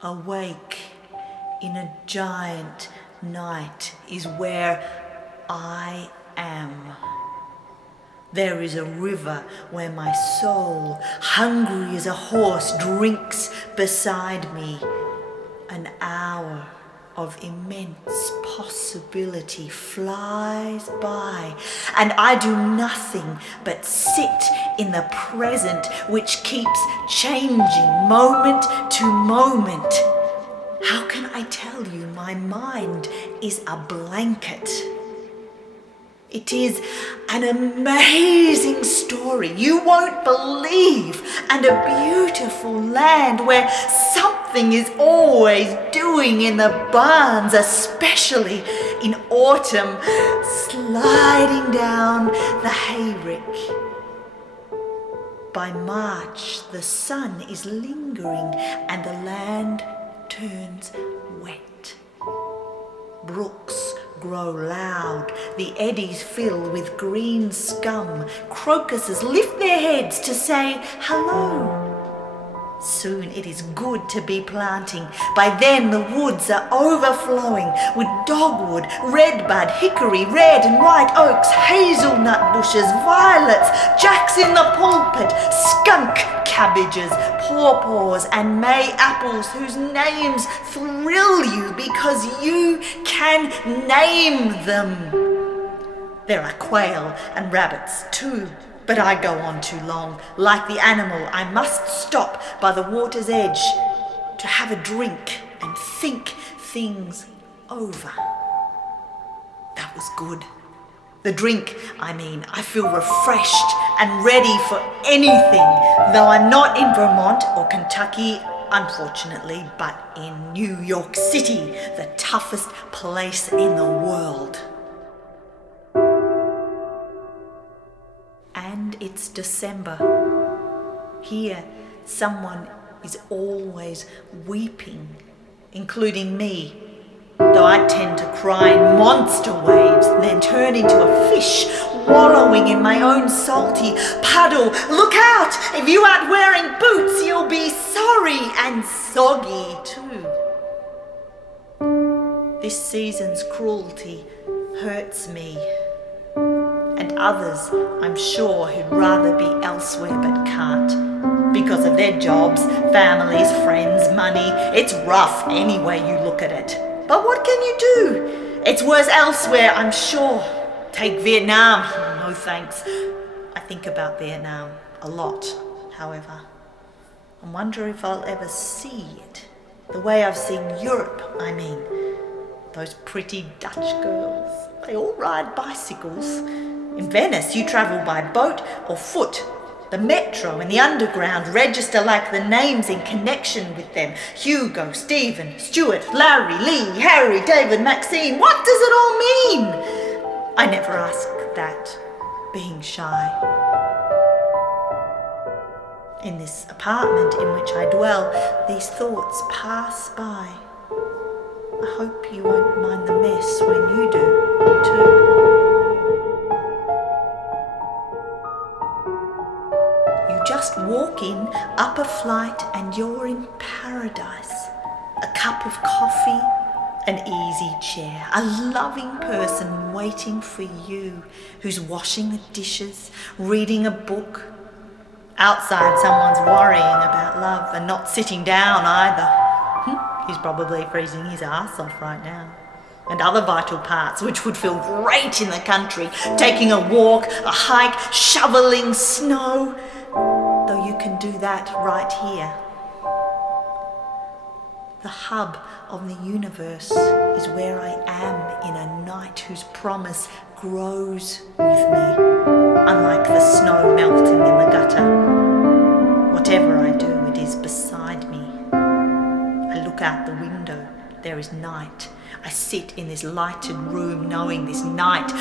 Awake in a giant night is where I am. There is a river where my soul, hungry as a horse, drinks beside me. An hour of immense possibility flies by, and I do nothing but sit in the present, which keeps changing moment to moment. How can I tell you my mind is a blanket? It is an amazing story you won't believe, and a beautiful land where something is always doing in the barns, especially in autumn, sliding down the hayrick. By March, the sun is lingering and the land turns wet. Brooks grow loud, the eddies fill with green scum. Crocuses lift their heads to say hello. Soon it is good to be planting. By then the woods are overflowing with dogwood, redbud, hickory, red and white oaks, hazelnut bushes, violets, jacks in the pulpit, skunk cabbages, pawpaws and May apples whose names thrill you because you can name them. There are quail and rabbits too. But I go on too long. Like the animal, I must stop by the water's edge to have a drink and think things over. That was good. The drink, I mean, I feel refreshed and ready for anything, though I'm not in Vermont or Kentucky, unfortunately, but in New York City, the toughest place in the world. And it's December. Here, someone is always weeping, including me, though I tend to cry in monster waves, then turn into a fish, wallowing in my own salty puddle. Look out! If you aren't wearing boots, you'll be sorry and soggy too. This season's cruelty hurts me. And others, I'm sure, who'd rather be elsewhere but can't. Because of their jobs, families, friends, money. It's rough any way you look at it. But what can you do? It's worse elsewhere, I'm sure. Take Vietnam. No thanks. I think about Vietnam a lot, however. I wonder if I'll ever see it. The way I've seen Europe, I mean. Those pretty Dutch girls. They all ride bicycles. In Venice, you travel by boat or foot. The metro and the underground register like the names in connection with them. Hugo, Stephen, Stuart, Larry, Lee, Harry, David, Maxine. What does it all mean? I never ask that, being shy. In this apartment in which I dwell, these thoughts pass by. I hope you won't mind the mess when you do, too. Just walk in, up a flight, and you're in paradise. A cup of coffee, an easy chair, a loving person waiting for you, who's washing the dishes, reading a book. Outside, someone's worrying about love and not sitting down either. He's probably freezing his ass off right now. And other vital parts which would feel great in the country, taking a walk, a hike, shoveling snow. Though you can do that right here. The hub of the universe is where I am in a night whose promise grows with me, unlike the snow melting in the gutter. Whatever I do, it is beside me. I look out the window. There is night. I sit in this lighted room knowing this night,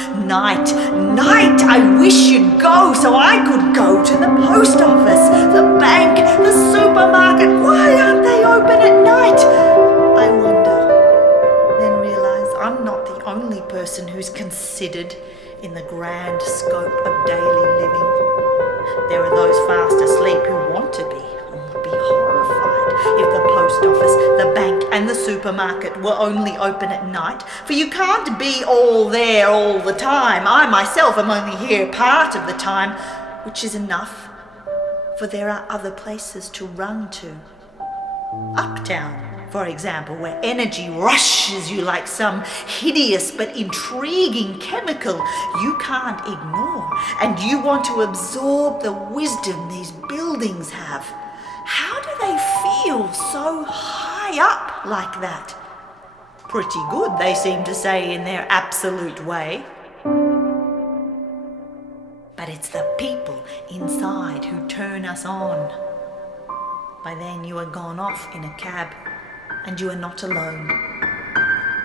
I wish you'd go so I could go to the post office, the bank, the supermarket. Why aren't they open at night? I wonder. Then realise I'm not the only person who's considered in the grand scope of daily living. There are those fast asleep who want to be and would be horrified if the post office, the supermarket were only open at night, for you can't be all there all the time. I myself am only here part of the time, which is enough, for there are other places to run to. Uptown, for example, where energy rushes you like some hideous but intriguing chemical you can't ignore, and you want to absorb the wisdom these buildings have. How do they feel so high up like that? Pretty good, they seem to say in their absolute way. But it's the people inside who turn us on. By then you are gone off in a cab, and you are not alone.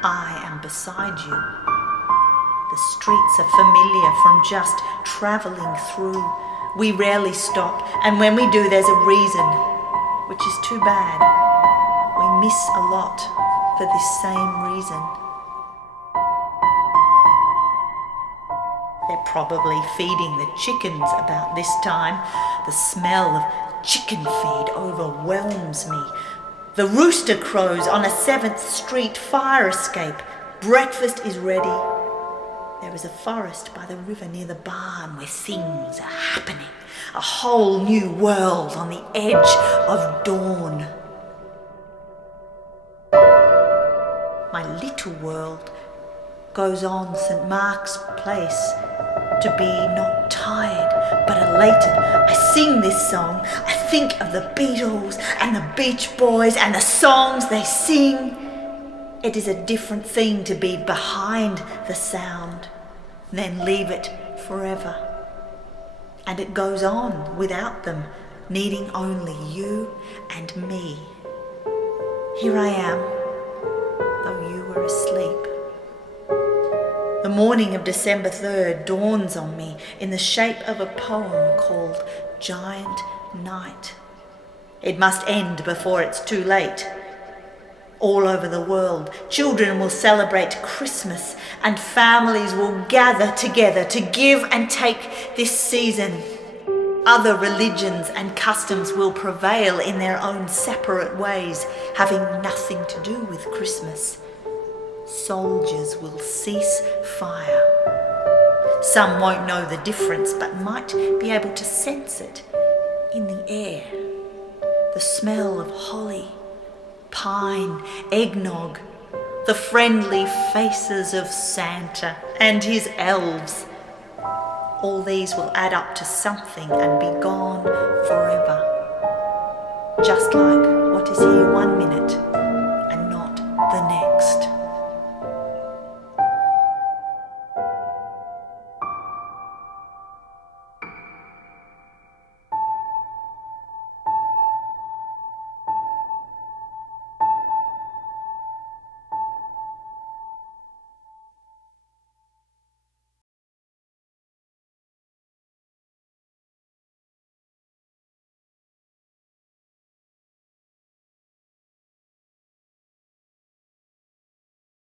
I am beside you. The streets are familiar from just travelling through. We rarely stop, and when we do there's a reason, which is too bad. We miss a lot for this same reason. They're probably feeding the chickens about this time. The smell of chicken feed overwhelms me. The rooster crows on a 7th Street fire escape. Breakfast is ready. There is a forest by the river near the barn where things are happening. A whole new world on the edge of dawn. My little world goes on St. Mark's Place to be not tired but elated. I sing this song. I think of the Beatles and the Beach Boys and the songs they sing. It is a different thing to be behind the sound, then leave it forever. And it goes on without them, needing only you and me. Here I am, though you were asleep. The morning of December 3rd dawns on me in the shape of a poem called Giant Night. It must end before it's too late. All over the world, children will celebrate Christmas and families will gather together to give and take this season. Other religions and customs will prevail in their own separate ways, having nothing to do with Christmas. Soldiers will cease fire. Some won't know the difference, but might be able to sense it in the air. The smell of holly, pine, eggnog, the friendly faces of Santa and his elves. All these will add up to something and be gone forever. Just like what is here 1 minute